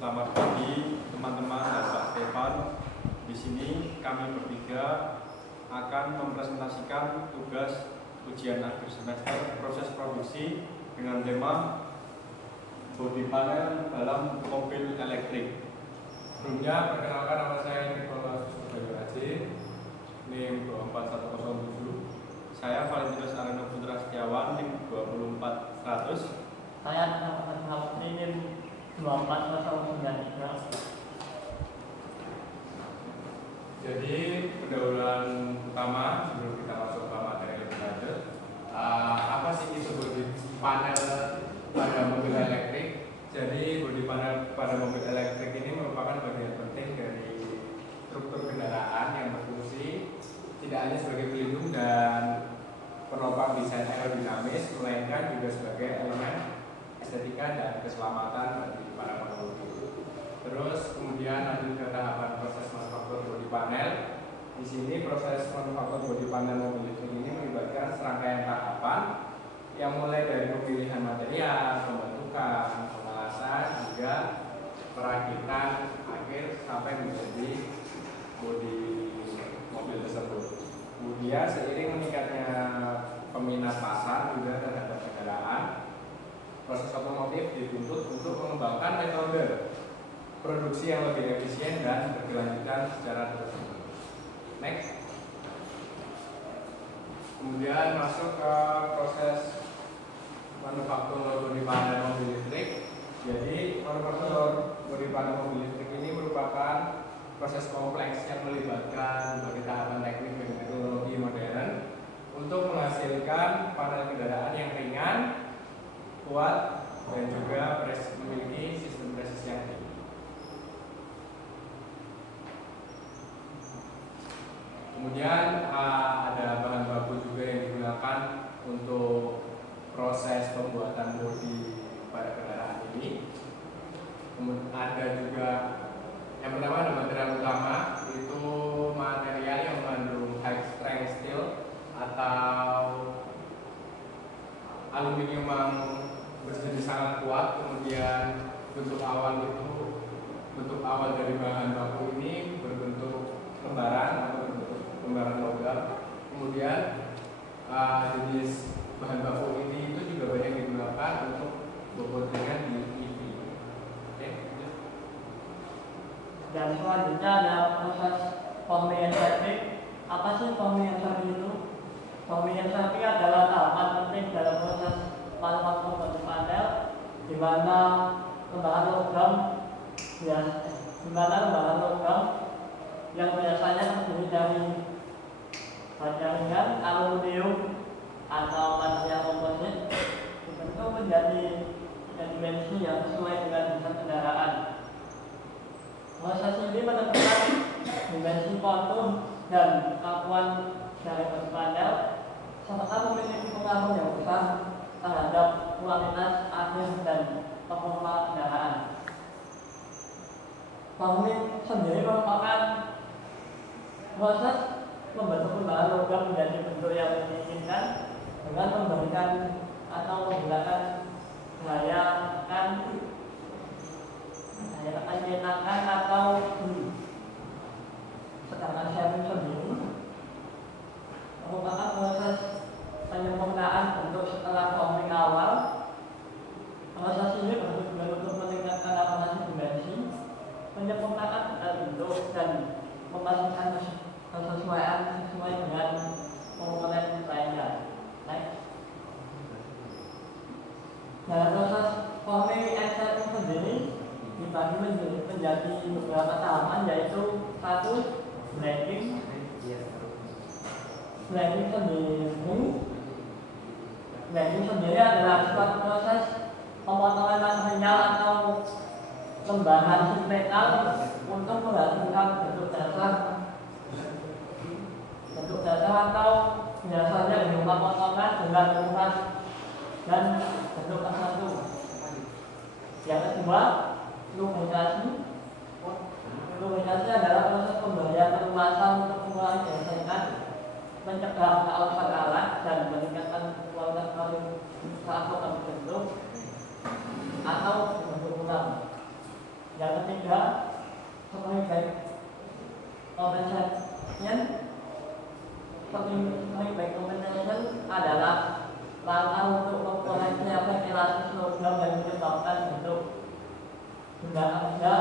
Selamat pagi teman-teman dan Pak Stefan. Di sini kami bertiga akan mempresentasikan tugas ujian akhir semester proses produksi dengan tema bodi panel dalam mobil elektrik. Sebelumnya, perkenalkan nama saya Nicholas Bayu Haji, NIM 24107. Saya Valentinus Areno Putra Setiawan, NIM 24100. Saya Muhammad Hamdi, NIM 24093. Jadi, pendahuluan utama sebelum kita masuk ke materi lebih lanjut, apa sih itu bodi panel pada mobil elektrik? Jadi, bodi panel pada mobil elektrik ini merupakan bagian penting dari struktur kendaraan yang berfungsi tidak hanya sebagai pelindung dan penopang desain aerodinamis, melainkan juga sebagai elemen estetika dan keselamatan bagi para pengemudi. Terus kemudian lanjut ke tahapan proses manufaktur bodi panel. Di sini proses manufaktur bodi panel mobil listrik ini melibatkan serangkaian tahapan yang mulai dari pemilihan material, pembentukan, pengelasan hingga perakitan akhir sampai menjadi bodi mobil tersebut. Kemudian seiring meningkatnya peminat pasar juga terhadap kendaraan, proses otomotif dituntut untuk mengembangkan metode produksi yang lebih efisien dan berkelanjutan secara terus-menerus. Next. Kemudian masuk ke proses manufaktur bodi panel mobil listrik. Jadi manufaktur bodi panel mobil listrik ini merupakan proses kompleks yang melibatkan berbagai tahapan teknik dan teknologi modern untuk menghasilkan panel kendaraan yang ringan, kuat, dan juga memiliki sistem presisi yang tinggi. Kemudian ada bahan baku juga yang digunakan untuk proses pembuatan bodi pada kendaraan ini. Kemudian ada juga yang pertama ada material utama, itu material yang mengandung high strength steel atau aluminium yang berjenis sangat kuat. Kemudian bentuk awal dari bahan baku ini berbentuk lembaran atau berbentuk lembaran logam. Kemudian jenis bahan baku ini itu juga banyak digunakan untuk bobot ringan di EV. Oke, lanjut. Dan selanjutnya ada proses pemilihan. Apa sih pemilihan itu? Pemilihan adalah tahapan penting dalam proses manufaktur bodi panel, di mana lembaran logam yang biasanya terdiri dari baja ringan, aluminium atau material komposit dibentuk menjadi dimensi yang sesuai dengan desain kendaraan. Proses ini menentukan dimensi kontur dan kekakuan dari bodi panel serta memiliki pengaruh yang besar terhadap kualitas akhir dan performa kendaraan. Forming sendiri merupakan proses membentuk lembaran logam menjadi bentuk yang diinginkan dengan memberikan atau menggunakan gaya tekan atau sedangkan shaping sendiri merupakan proses penyempurnaan bentuk setelah forming awal. Proses ini bertujuan untuk meningkatkan akurasi dimensi, penyempurnaan bentuk, dan memastikan kesesuaian sesuai dengan komponen lainnya. Dalam proses forming and shaping sendiri dibagi menjadi beberapa tahapan, yaitu 1. Blanking. Blanking sendiri adalah suatu proses pemotongan material atau lembaran sheet metal untuk menghasilkan bentuk dasar atau biasanya berupa potongan dengan ukuran dan bentuk tertentu. Yang kedua, lubrikasi. Lubrikasi adalah proses pemberian pelumasan untuk mengurangi gesekan, mencegah keausan alat, dan meningkatkan kualitas saat terbentuk atau dibentuk ulang. Yang ketiga, sebagai baik compensation, sebagai baik compensation adalah langkah untuk mengurangi efek elastis logam yang menyebabkan bentuk benda kerja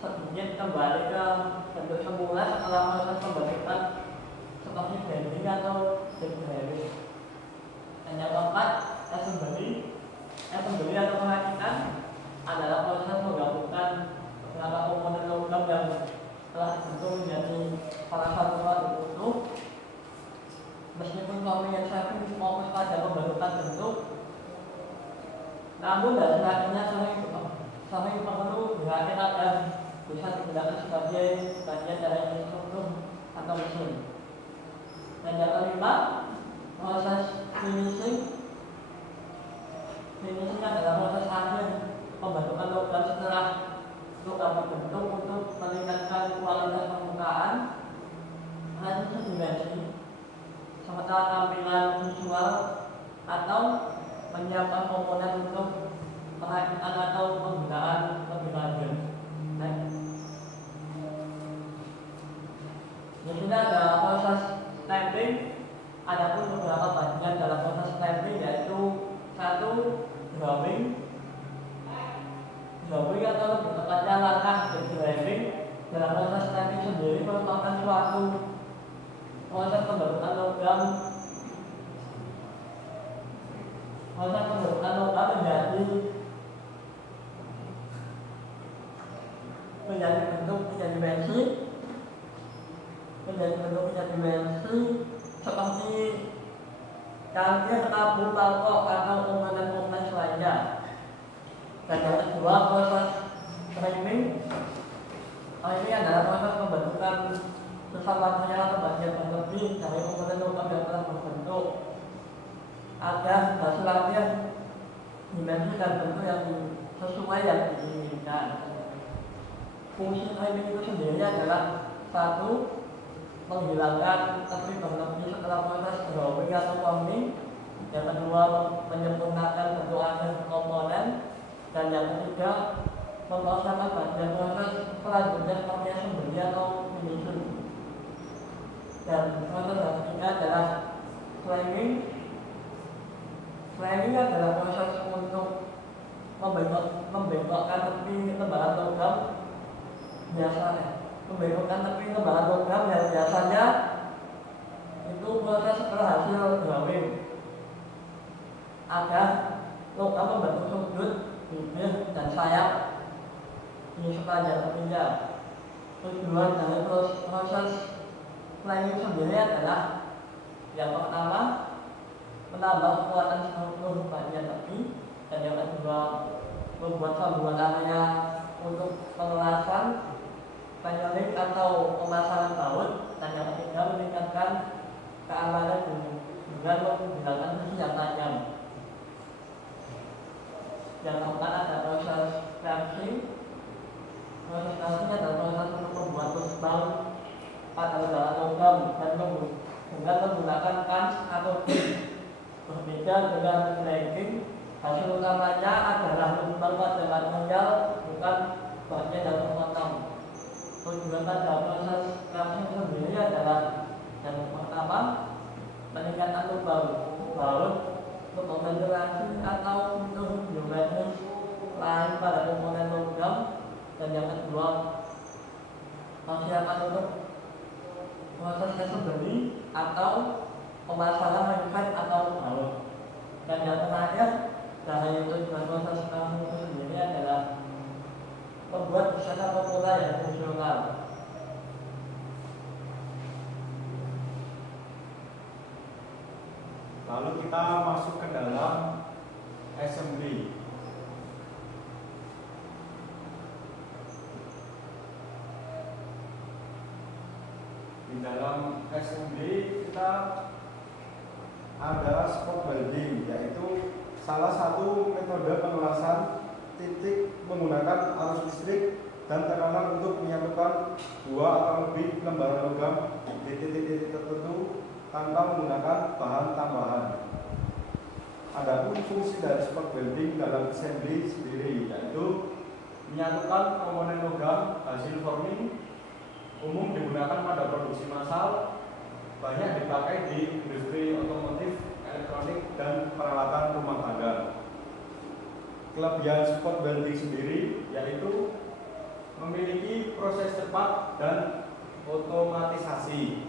sedikit kembali ke bentuk semula setelah proses pembentukan seperti bending atau degree. Dan yang keempat, assembly atau perakitan adalah proses menggabungkan beberapa komponen logam yang telah dibentuk menjadi salah satu produk utuh. Meskipun pemilihan shaping fokus pada pembentukan bentuk, namun hasil akhirnya sering perlu dihasilkan dan bisa digunakan sebagai bagian dari struktur atau mesin. Dan yang kelima, proses finishing adalah proses akhir pembentukan logam setelah logam dibentuk untuk meningkatkan kualitas permukaan, resolusi dimensi, serta tampilan visual atau menyiapkan komponen untuk perakitan atau penggunaan lebih lanjut. Di sini ada proses stamping. Adapun beberapa bagian dalam proses stamping yaitu satu, drawing atau lebih tepatnya langkah engraving. Dalam proses stamping sendiri merupakan suatu proses pembentukan logam menjadi bentuk tiga dimensi seperti cangkir, tabung, palkok atau komponen-komponen lainnya. Dan yang kedua, proses framing. Ini adalah proses pembentukan sesar material atau bagian terlebih dari komponen logam yang telah berbentuk agar hasilnya dimensi dan bentuk yang sesuai yang diinginkan. Fungsi framing itu sendiri adalah satu, menghilangkan tepi berlebih setelah proses drawing atau forming. Yang kedua, menyempurnakan bentuk akhir komponen. Dan yang ketiga, mempersiapkan bagian proses selanjutnya seperti assembly atau finishing. Dan proses yang ketiga adalah framing. Framing adalah proses untuk membengkokkan tepi lembaran logam yang biasanya itu proses setelah hasil drawing agar logam membentuk sudut, bibir, dan sayap di sepanjang tepinya. Tujuan dari proses framing sendiri adalah yang pertama, menambah kekuatan struktur bagian tepi, dan yang kedua, membuat sambungan area untuk pengelasan, penyeling atau pemasangan baut, dan yang ketiga, meningkatkan keamanan dengan menggunakan sisi yang tajam. Yang keempat ada proses casting. Proses casting adalah proses untuk membuat baut pada lembaran logam dan dengan menggunakan kans atau dim. Berbeda dengan blanking, hasil utamanya adalah lubang pada material, bukan bagian yang terpotong. Tujuan pada proses casting sendiri adalah yang pertama, meningkatkan lubang baut untuk ventilasi atau untuk geometris lain pada komponen logam. Dan yang kedua, persiapan untuk proses assembly atau pemasangan ringkain atau baut. Dan yang terakhir, dari tujuan proses casting itu sendiri adalah membuat busana pola yang fungsional. Lalu kita masuk ke dalam assembly. Di dalam assembly kita ada spot welding, yaitu salah satu metode pengelasan titik menggunakan arus listrik dan tekanan untuk menyatukan dua atau lebih lembaran logam di titik-titik tertentu tanpa menggunakan bahan tambahan. Adapun fungsi dari spot welding dalam assembly sendiri yaitu menyatukan komponen logam hasil forming, umum digunakan pada produksi massal, banyak dipakai di industri otomotif, elektronik, dan peralatan rumah tangga. Kelebihan spot welding sendiri yaitu memiliki proses cepat dan otomatisasi,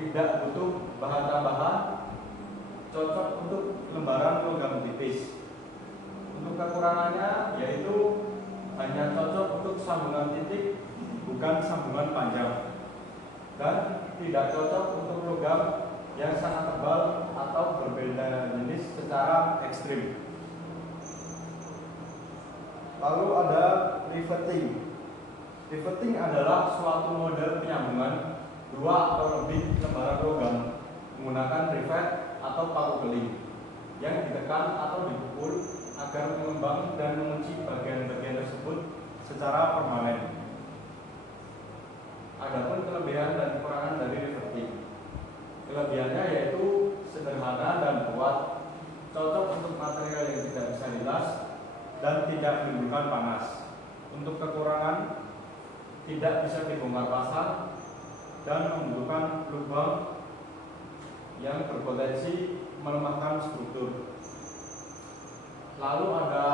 tidak butuh bahan tambahan, cocok untuk lembaran logam tipis. Untuk kekurangannya yaitu hanya cocok untuk sambungan titik, bukan sambungan panjang, dan tidak cocok untuk logam yang sangat tebal atau berbeda jenis secara ekstrim. Lalu ada riveting. Riveting adalah suatu model penyambungan dua atau lebih lembaran logam menggunakan rivet atau paku keling yang ditekan atau dipukul agar mengembang dan mengunci bagian-bagian tersebut secara permanen. Adapun kelebihan dan kekurangan dari riveting. Kelebihannya yaitu sederhana dan kuat, cocok untuk material yang tidak bisa dilas dan tidak menimbulkan panas. Untuk kekurangan, tidak bisa dibongkar pasang dan membutuhkan lubang yang berpotensi melemahkan struktur. Lalu ada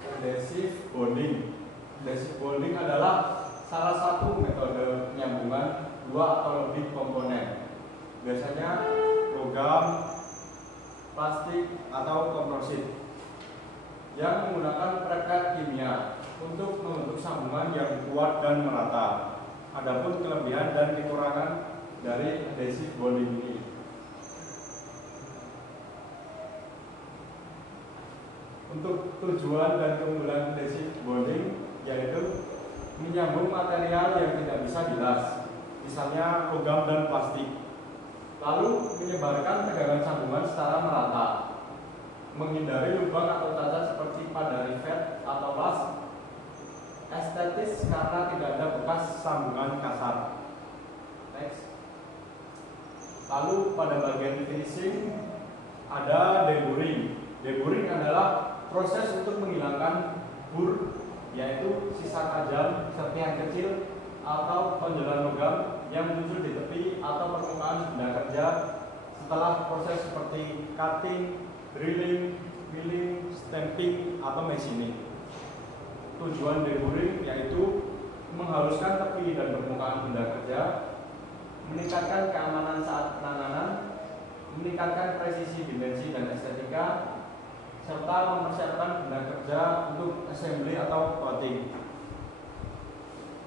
adhesive bonding. Adhesive bonding adalah salah satu metode penyambungan dua atau lebih komponen, biasanya logam, plastik, atau komposit, yang menggunakan perekat kimia untuk membentuk sambungan yang kuat dan merata. Adapun kelebihan dan kekurangan dari adhesive bonding ini. Untuk tujuan dan keunggulan adhesive bonding yaitu menyambung material yang tidak bisa dilas, misalnya logam dan plastik, lalu menyebarkan tegangan sambungan secara merata, menghindari lubang atau cacat seperti pada rivet atau las, estetis karena tidak ada bekas sambungan kasar. Next. Lalu pada bagian finishing ada deburring. Deburring adalah proses untuk menghilangkan bur, yaitu sisa tajam, serpihan kecil, atau tonjolan logam yang muncul di tepi atau permukaan benda kerja setelah proses seperti cutting, drilling, milling, stamping, atau machining. Tujuan deburring yaitu menghaluskan tepi dan permukaan benda kerja, meningkatkan keamanan saat penanganan, meningkatkan presisi dimensi dan estetika, serta mempersiapkan benda kerja untuk assembly atau coating.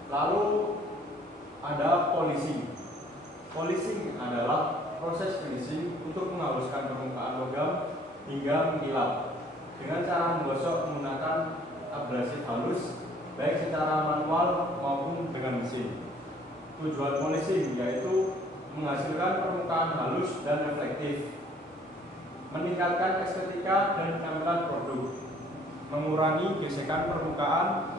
Lalu ada polishing. Polishing adalah proses finishing untuk menghaluskan permukaan logam hingga mengkilap dengan cara menggosok menggunakan abrasif halus, baik secara manual maupun dengan mesin. Tujuan polishing yaitu menghasilkan permukaan halus dan reflektif, meningkatkan estetika dan tampilan produk, mengurangi gesekan permukaan,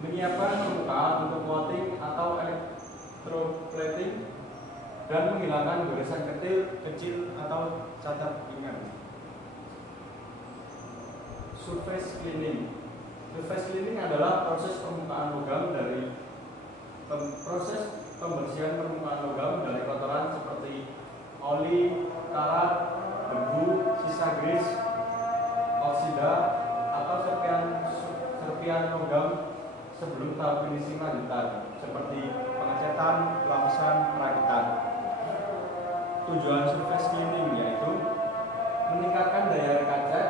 menyiapkan permukaan untuk coating atau electroplating, dan menghilangkan goresan kecil atau cacat ringan. Surface cleaning. Surface cleaning adalah proses permukaan logam dari proses pembersihan permukaan logam dari kotoran seperti oli, karat, debu, sisa grease, oksida, atau serpian logam sebelum tahap finishing lanjutan seperti pengecetan, pelapisan, perakitan. Tujuan surface cleaning yaitu meningkatkan daya recet,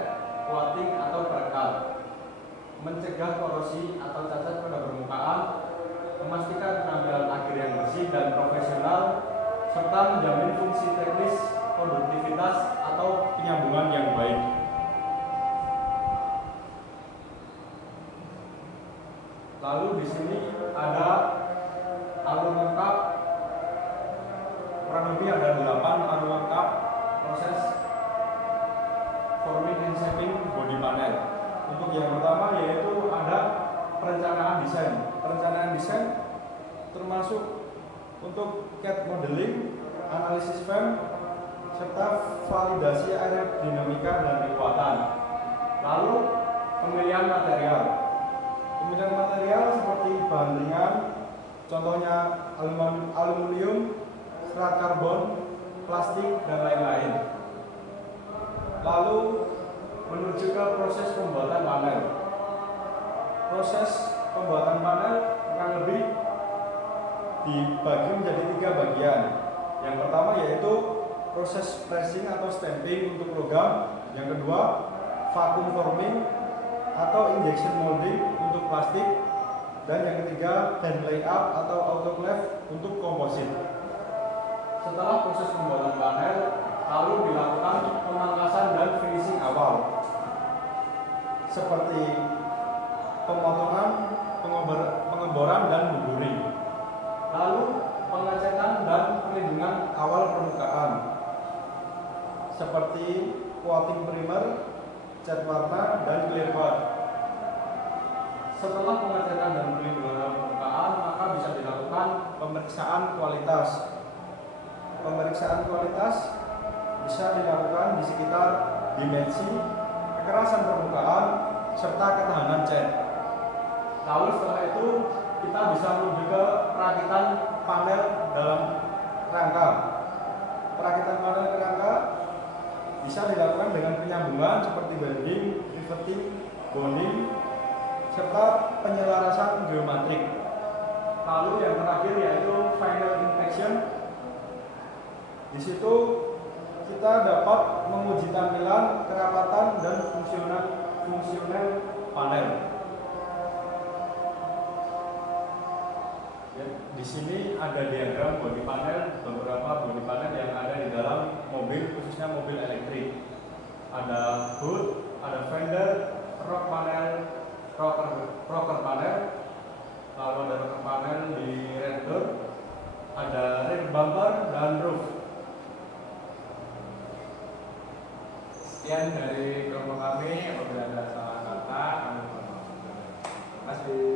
coating atau perekat, mencegah korosi atau cacat pada permukaan, memastikan penampilan akhir yang bersih dan profesional, serta menjamin fungsi teknis, produktivitas, atau penyambungan yang baik. Lalu di sini ada alur lengkap, kurang lebih ada 8 alur lengkap proses forming and shaping body panel. Untuk yang pertama yaitu ada perencanaan desain. Perencanaan desain termasuk untuk CAD modeling, analisis frame, serta validasi aerodinamika dan kekuatan. Lalu Pemilihan material. Pemilihan material seperti bahan ringan, contohnya aluminium, serat karbon, plastik, dan lain-lain. Lalu menuju ke proses pembuatan panel. Proses pembuatan panel kurang lebih dibagi menjadi 3 bagian. Yang pertama yaitu proses pressing atau stamping untuk logam. Yang kedua, vacuum forming atau injection molding untuk plastik. Dan yang ketiga, hand layup atau autoclave untuk komposit. Setelah proses pembuatan panel, lalu dilakukan pemangkasan dan finishing awal, seperti pemotongan, pengeboran, dan buburing. Lalu pengecekan dan perlindungan awal permukaan, seperti coating primer, cat warna, dan clear coat. Setelah pengecekan dan perlindungan awal permukaan, maka bisa dilakukan pemeriksaan kualitas. Pemeriksaan kualitas bisa dilakukan di sekitar dimensi, kekerasan permukaan, serta ketahanan cat. Lalu setelah itu kita bisa menuju ke perakitan panel dalam rangka. Perakitan panel ke rangka bisa dilakukan dengan penyambungan seperti welding, riveting, bonding, serta penyelarasan geometrik. Lalu yang terakhir yaitu final inspection. Di situ kita dapat menguji tampilan, kerapatan, dan fungsional panel. Ya, di sini ada diagram bodi panel, beberapa bodi panel yang ada di dalam mobil, khususnya mobil elektrik. Ada hood, ada fender, rocker panel, lalu ada rocker panel di rear door, ada rear bumper, dan roof. Sekian dari kelompok kami. Apabila ada salah kata, kami mohon maaf. Terima kasih.